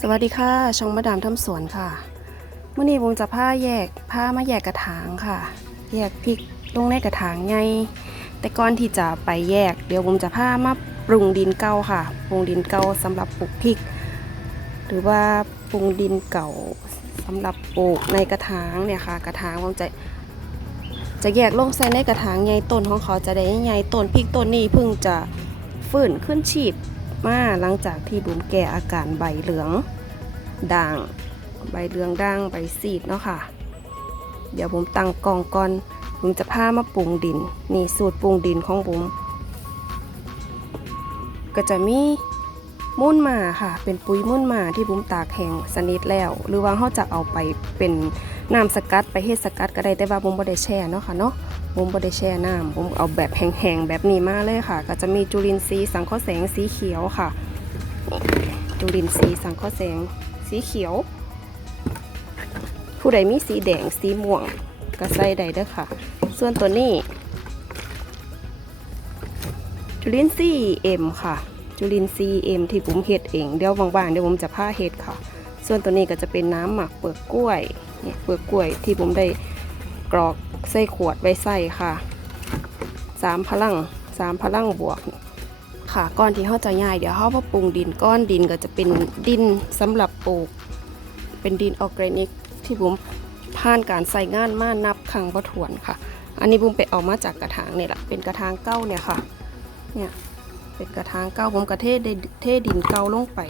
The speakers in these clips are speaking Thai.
สวัสดีค่ะ ช่องมาดามทำสวนค่ะเมื่อนี้ผมจะผ้าแยกผ้ามาแยกกระถางค่ะ แยกพริกลงในกระถางไงแต่ก่อนที่จะไปแยก เดี๋ยวผมจะผ้ามาปรุงดินเก่าค่ะ ปรุงดินเก่าสำหรับปลูกพริก หรือว่าปรุงดินเก่าสำหรับปลูกในกระถางเนี่ยค่ะ กระถางผมจะจะแยกลงใส่ในกระถางใหญ่ต้นของเขาจะได้ใหญ่ต้นพริกต้นนี้เพิ่งจะฟื้นขึ้นฉีด มาหลังจากที่บุมแก่อาการใบเหลืองด่าง ใบเหลืองด่างใบซีดเนาะค่ะ เดี๋ยวผมตั้งกล่องก่อนผมจะพามาปรุงดิน นี่สูตรปรุงดินของผมก็จะมีมุ่นหมาค่ะ เป็นปุ๋ยมุ่นหมาที่บุมตากแห้งสนิทแล้ว หรือว่าเขาจะเอาไปเป็นน้ำสกัดไปเฮ็ดสกัดก็ได้แต่ว่าบุมบ่ได้แช่เนาะค่ะเนาะ บุมบ่ได้แช่น้ำบุมเอาแบบแห้งๆแบบนี้มาเลยค่ะ ก็จะมีจุลินทรีย์สังเคราะห์แสงสีเขียวค่ะ จุลินทรีย์สังเคราะห์แสงสีเขียว ผู้ใดมีสีแดงสีม่วงก็ใส่ได้เด้อค่ะ ส่วนตัวนี้ จุลินทรีย์เอ็มค่ะ จุลินทรีย์เอ็มที่ผมเฮ็ดเองเดี๋ยวว่างๆเดี๋ยวผมจะพาเฮ็ดค่ะ ส่วนตัวนี้ก็จะเป็นน้ำหมักเปลือกกล้วยเนี่ยเปลือกกล้วยที่ผมได้ กรอกใส่ขวดไว้ใส่ค่ะสามพลังสามพลังบวก ค่ะก้อนที่เขาจะย่ายเดี๋ยวเขามาปรุงดินก้อนดินก็จะเป็นดินสำหรับปลูก เป็นดินออร์แกนิกที่ผมผ่านการใส่งานมานับครั้งบ่ถ้วนค่ะ อันนี้ผมไปเอามาจากกระถางเนี่ยแหละเป็นกระถางเก้าเนี่ยค่ะเนี่ยเป็นกระถางเก้าผมกระเทศเทดินเก้าลงไป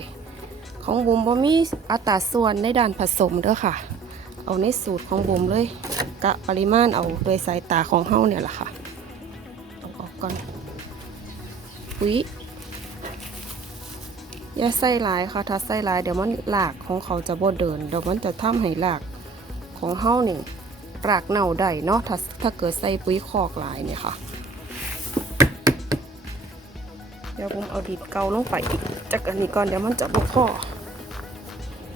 ของบุมบ่มีอัตราส่วนในด้านผสมเด้อค่ะ เอาในสูตรของบุ๋มเลย กะปริมาณเอาโดยสายตาของเฮาเนี่ยแหละค่ะเอาออกก่อนปุ๋ยอย่าใส่ลายค่ะ ถ้าใส่ลายเดี๋ยวมันหลากของเขาจะบ่เดิน เดี๋ยวมันจะทำให้หลากของเฮานี่รากเน่าได้เนาะถ้าถ้าเกิดใส่ปุ๋ยคอกลายเนี่ยค่ะ เดี๋ยวผมเอาดินเกาลงไปอีกจากอันนี้ก่อนเดี๋ยวมันจะบกพอ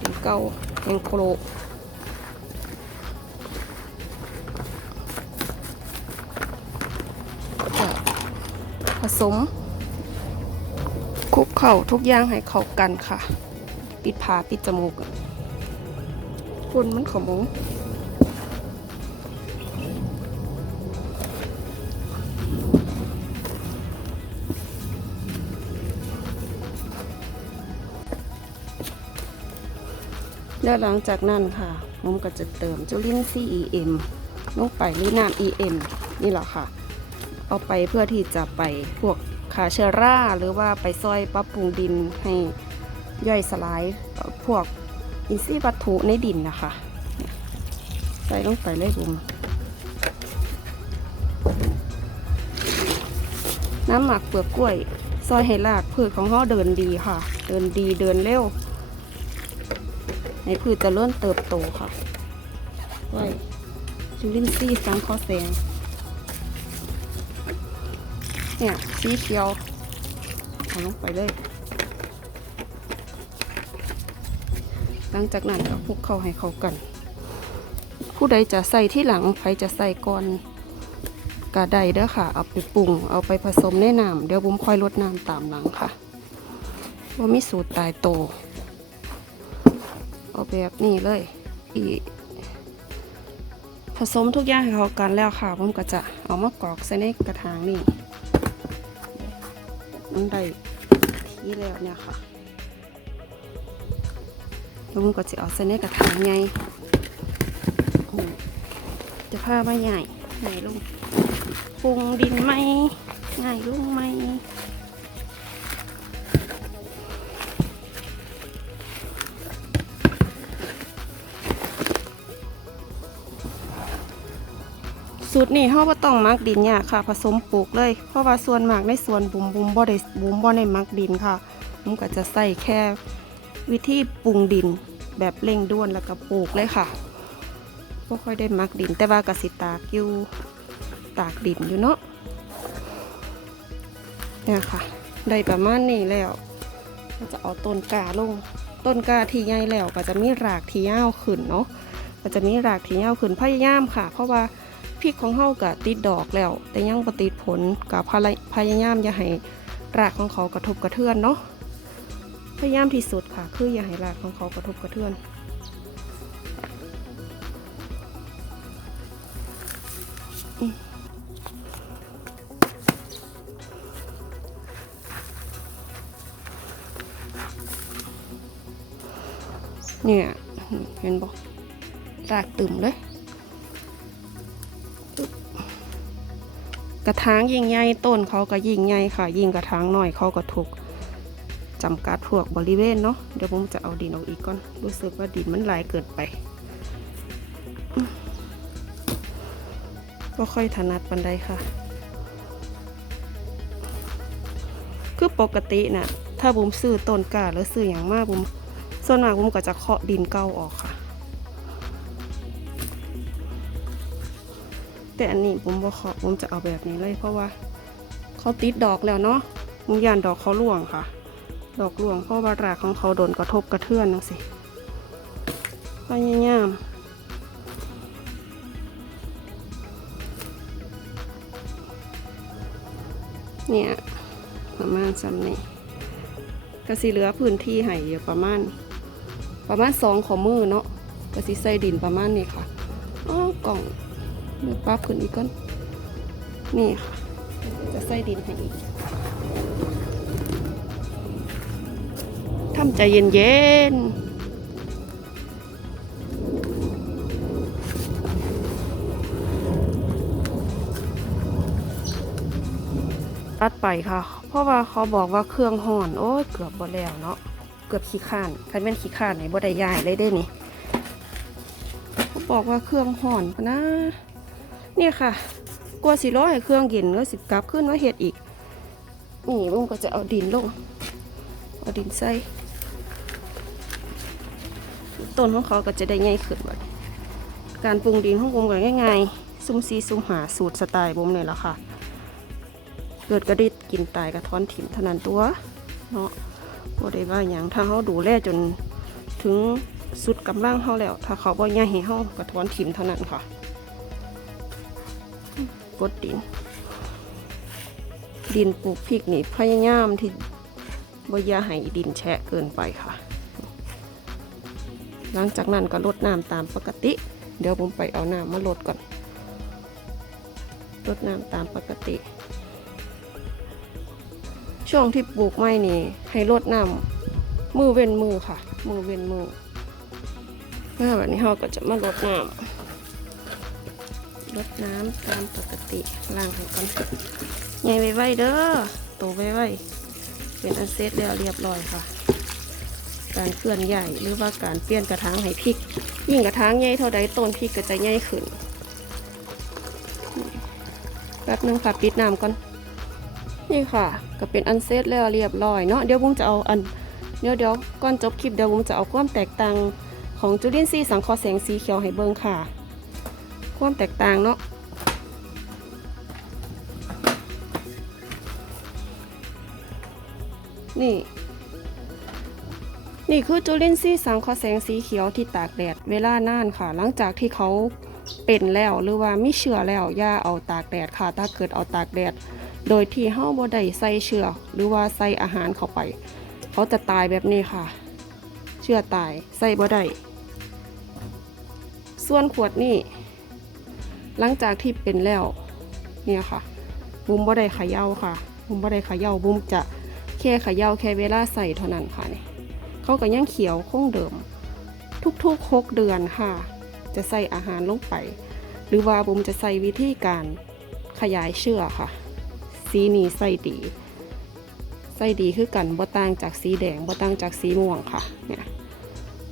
ดินเกาแห้งโคร ผสมคลุกเข่าทุกอย่างให้เข้ากันค่ะ ปิดผาปิดจมูกคุณมันขมงแล้วหลังจากนั้นค่ะผมก็จะเติมจุลินทรีย์ EM ลงไปหรือน้ำ EM นี่แหละค่ะ เอาไปเพื่อที่จะไปพวกขาเชื้อราหรือว่าไปซอยปรับปรุงดินให้ย่อยสลายพวกอินทรีย์วัตถุในดินนะคะ ใส่ลงไปเลยบุมน้ำหมักเปลือกกล้วย ซอยให้รากพืชของเขาเดินดีค่ะ เดินดีเดินเร็วให้พืชเจะเริ่มเติบโตค่ะไว้จุลินทรีย์สังเคราะห์แสง เนี่ยสีเขียวเอาลงไปเลย หลังจากนั้นก็คลุกเข้าให้เข้ากัน ผู้ใดจะใส่ที่หลังใครจะใส่ก่อนกะได้เด้อค่ะ เอาไปปรุง เอาไปผสมในน้ำเดี๋ยวบุ้มค่อยลดน้ำตามหลังค่ะว่ามีสูตรตายโต เอาแบบนี้เลย อีผสมทุกอย่างให้เข้ากันแล้วค่ะผมก็จะเอามากรอกใส่ในกระถางนี่ มันได้ที่แล้วเนี่ยค่ะแล้วมันก็จะเอาใส่ในกระถางไงจะพามาใหญ่ใหญ่ลงปรุงดินไหมง่ายลุงไหม สูตรนี้เฮาบ่ต้องมักดินยากค่ะ ผสมปลูกเลย เพราะว่าส่วนมากในสวนบุมบุมบ่ได้บุมบ่ได้มักดินค่ะผมก็จะใส่แค่วิธีปรุงดินแบบเร่งด่วนแล้วก็ปลูกเลยค่ะบ่ค่อยได้มักดิน แต่ว่าก็สิตากอยู่ตากดินอยู่เนาะเนี่ยค่ะ ได้ประมาณนี้แล้วก็จะเอาต้นกาลง ต้นกาที่ใหญ่แล้วก็จะมีรากที่ยาวขึ้นเนาะก็จะมีรากที่ยาวขึ้นพยายามค่ะ เพราะว่า พริกของเฮาก็ติดดอกแล้ว แต่ยังบ่ติดผลกับพยายามอย่าให้รากของเขากระทบกระเทือนเนาะพยายามที่สุดค่ะ คืออย่าให้รากของเขากระทบกระเทือนเนี่ย เห็นบอกรากตึมเลย ระถางยิ่งใหญ่ต้นเขาก็ยิ่งใหญ่ค่ะ ยิ่งกระถางหน้อยเขาก็ถูกจำกัดพวกบริเวณเนาะเดี๋ยวผมจะเอาดินออกอีกก่อน รู้สึกว่าดินมันลายเกินไปก็ค่อยถนัดปันใดค่ะ คือปกติน่ะถ้าบุมซื้อต้นกล้าหรือซื้ออย่างมากบุมส่วนมากผมก็จะเคาะดินเก่าออกค่ะ แต่อันนี้ผมบ่เคาผมจะเอาแบบนี้เลยเพราะว่า เขาติดดอกแล้วเนาะผมยานดอกเขาร่วงค่ะ ดอกร่วงเพราะว่ารากของเขาโดนกระทบกระเทือนนังสิพยายามเนี่ยประมาณสำนี้ก็สิเหลือพื้นที่ให้อยู่ประมาณ ประมาณสองขอมือเนาะก็สิใส่ดินประมาณนี้ค่ะอ๋อกล่อง เดี๋ยวปั๊บขึ้นอีกก่อนนี่ค่ะจะใส่ดินให้อีกทำใจเย็นๆตัดไปค่ะ เพราะว่าเขาบอกว่าเครื่องห่อน โอ้ยเกือบบ่แล้วเนาะ เกือบขี้ข้านคันเป็นขี้ข้านไหนบ่ได้ย้ายเลยได้นี่เขาบอกว่าเครื่องห่อนนะ นี่ค่ะกลัวสิร้อยให้เครื่องเย็นก็สิกลับขึ้นมาเห็ดอีก นี่ลุงก็จะเอาดินลง เอาดินใส่ต้นของเขาก็จะได้ง่ายขึ้นบัดการปรุงดินของผมก็ง่ายๆซุ่มซีซุ่มหาสูตรสไตล์ผมเนี่ยแหละค่ะ เกิดกระดิดกินตายกระท้อนถิ่มเท่านั้นตัวเนาะบ่ได้ว่าหยังถ้าเขาดูแลจนถึงสุดกำลังเขาแล้ว ถ้าเขาบ่ย่าให้เขากระทวนถิ่มเท่านั้นค่ะ กดดิน ดินปลูกพริกนี่พยายามที่บ่อย่าให้ดินแฉะเกินไปค่ะ หลังจากนั้นก็ลดน้ำตามปกติ เดี๋ยวผมไปเอาน้ำมาลดก่อนลดน้ำตามปกติ ช่วงที่ปลูกไม้นี่ให้รดน้ำมือเว้นมือค่ะ มือเว้นมือถ้าแบบนี้เราก็จะมารดน้ำ รดน้ำตามปกติล้างให้ก่อนใหญ่ไว้ๆเด้อโตไว้ๆเป็นอันเซตแล้วเรียบร้อยค่ะ การเคลื่อนใหญ่หรือว่าการเปลี่ยนกระถางให้พริก ยิ่งกระถางใหญ่เท่าใดต้นพริกก็จะใหญ่ขึ้นแป๊บนึงค่ะปิดน้ำก่อนนี่ค่ะ ก็เป็นอันเซตแล้วเรียบร้อยเนาะเดี๋ยวบุ้มจะเอาอันเดี๋ยวเดี๋ยวก่อนจบคลิปเดี๋ยวบุ้มจะเอาความแตกต่างของจุลินทรีย์สังเคราะห์แสงสีเขียวให้เบิ่งค่ะ ความแตกต่างเนาะนี่ นี่คือจุลินทรีย์สังเคราะห์แสงสีเขียวที่ตากแดดเวลานานค่ะ หลังจากที่เขาเป็นแล้วหรือว่ามีเชื้อแล้วอย่าเอาตากแดดค่ะ ถ้าเกิดเอาตากแดด โดยที่เฮาบ่ได้ใส่เชื้อหรือว่าใส่อาหารเข้าไป เขาจะตายแบบนี้ค่ะ เชื้อตายใส่บ่ได้ส่วนขวดนี่ หลังจากที่เป็นแล้วเนี่ยค่ะ บุ้มบ่ได้ขย่าค่ะ บุ้มบ่ได้ขย่าบุ้มจะแค่ขย่าแค่เวลาใส่เท่านั้นค่ะนี่เขาก็ยังเขียวคงเดิม ทุกๆหกเดือนค่ะ จะใส่อาหารลงไป หรือว่าบุ้มจะใส่วิธีการขยายเชื้อค่ะ สีนี้ใส่ดีใส่ดีคือกันบ่ต่างจากสีแดงบ่ต่างจากสีม่วงค่ะเนี่ย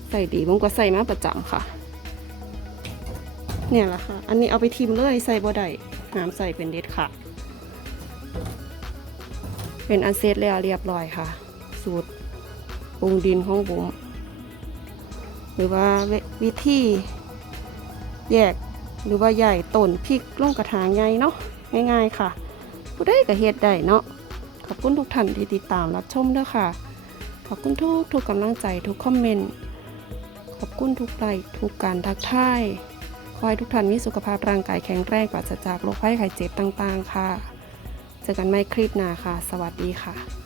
ใส่ดีผมก็ใส่มาประจำค่ะ เนี่ยแหละค่ะ อันนี้เอาไปทิมเลยใส่บ่ได้น้ำใส่เป็นเด็ดค่ะ เป็นอันเซตแล้วเรียบร้อยค่ะ สูตรปรุงดินของผมหรือว่าววิธีแยกหรือว่าใหญ่ต้นพริกลงกระถางใหญ่เนาะง่าย ๆค่ะผู้ได้ก็เฮ็ดได้เนาะขอบคุณทุกท่านที่ติดตามรับชมด้วยค่ะ ขอบคุณทุกทุกกำลังใจทุกคอมเมนต์ขอบคุณทุกไลค์ทุกการทักทาย ขอให้ทุกท่านมีสุขภาพร่างกายแข็งแรงปราศจากโรคภัยไข้เจ็บต่างๆ ค่ะ เจอกันใหม่คลิปหน้าค่ะ สวัสดีค่ะ